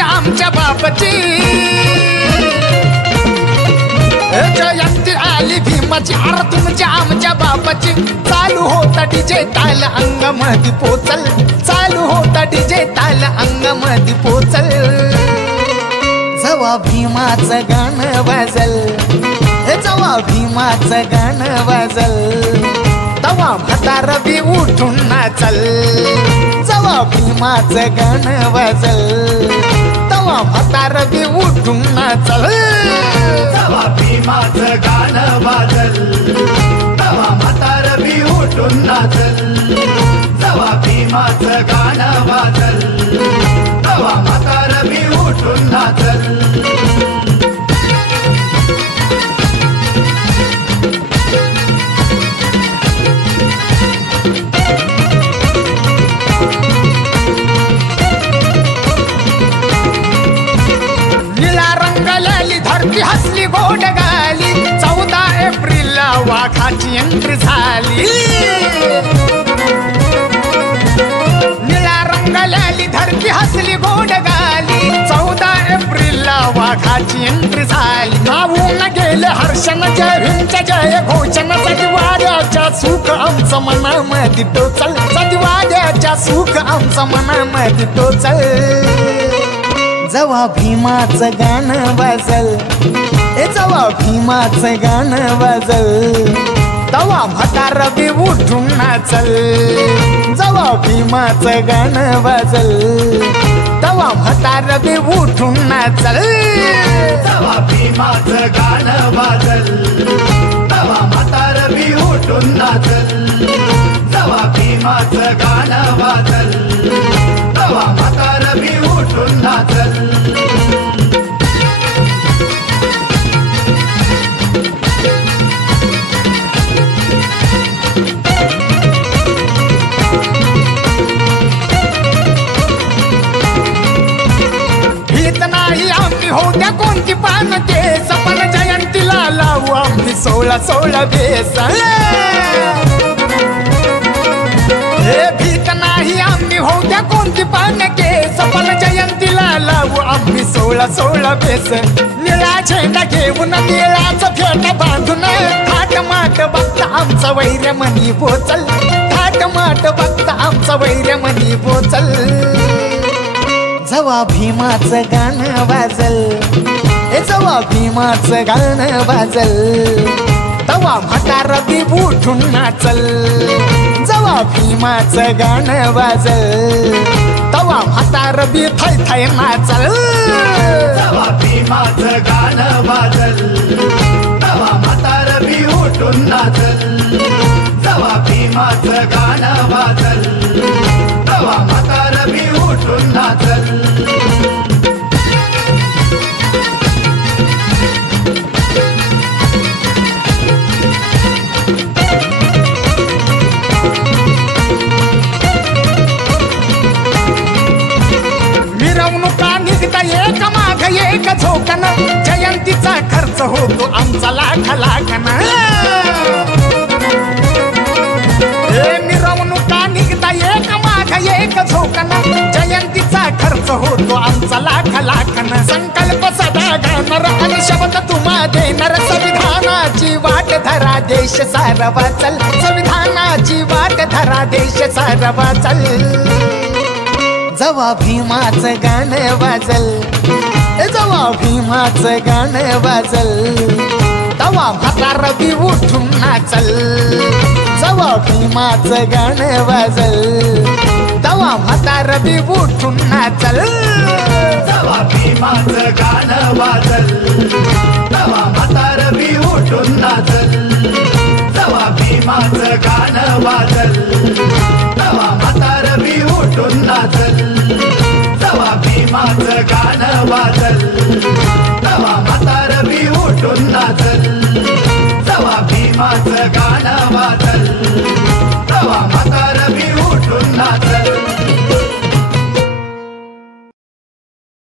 आमच्या बापाची जयंती आली भीमाची आर तुमच्या आमच्या बापाची चालू होता डीजे ताल अंगामध्ये पोचल चालू होता डीजे ताल अंगामध्ये पोचल जवा भीमाचं गाणं वाजल जवा भीमाचं गाणं वाजल तवा म्हातार बी उठून नाचल जवा भीमाचं गाणं वाजल तवा म्हातार बी उठून नाचल जवा भीमाचं गाणं वाजल तवा म्हातार बी उठून नाचल जवा भीमाचं गाणं वाजल तवा म्हातार बी उठून नाचल धरती हसली गोड गाली 14 एप्रिलला वाघाची एंट्री झाली निळा रंगलेली धरती हसली गोड गाली 14 एप्रिलला वाघाची एंट्री झाली नावून गेले हर्षण जय भीमच्या जय घोषण सदिवाड्याच्या सुख आमचं मनामध्ये टोचल सदिवाड्याच्या सुख आमचं मनामध्ये टोचल जवा भीमाचं गाणं वाजल जवा भीमाचं गाणं वाजल तवा म्हातार बी उठून नाचल जवा भीमाचं गाणं वाजल तवा म्हातार बी उठून नाचल जवा भीमाचं गाणं वाजल तवा म्हातार बी उठून नाचल जवा भीमाचं गाणं वाजल तवा म्हातार बी उठून नाचल भीत नाही आम्ही होत्या कोणती पान केस पण जयंतीला लावू आम्ही 16 बेस भीत नाही आम्ही होत्या कोणती पान केस पण जयंतीला लावू आम्ही 16 बेस निळा झेंडा घेऊन निळाचं फेटा बांधून थाट माट बघता आमचा वैर्य मनी पोचल थाट माट बघता आमचा वैर्य मनी पोचल जवा भीमाचं गाणं वाजल जवा भीमाचं गाणं वाजल तवा म्हातार बी उठून नाचल जवा भीमाचं गाणं वाजल तवा म्हातार बी थै नाचल जवा भीमाचं गाणं वाजल तवा म्हातार बी उठून नाचल जवा भीमाचं गाणं वाजल तवा म्हातार बी उठून नाचल मिरवणुका निघता एक माग एक झोकन जयंतीचा खर्च होतो आमचा लाखन मिरवणुका निघता एक माग एक झोकन जयंतीचा खर्च होतो आमचा लाखन संकल्प सदा गाणार आणि शब्द तुम्हा देणार संविधानाची वाट धरा देश सारा वाचल संविधानाची वाट धरा देश सारा वाचल जवा भीमाचं गाणं वाजल जवा भीमाचं गाणं वाजल तवा म्हातार बी उठून नाचल जवा भीमाचं गाणं वाजल तवा म्हातार बी उठून नाचल जवा भीमाचं गाणं वाजल तवा म्हातार बी उठून नाचल जवा भीमाचं गाणं वाजल तवा म्हातार बी उठून नाचल जवा भीमाचं गाणं वाजल तवा म्हातार बी उठून नाचल जवा भीमाचं गाणं वाजल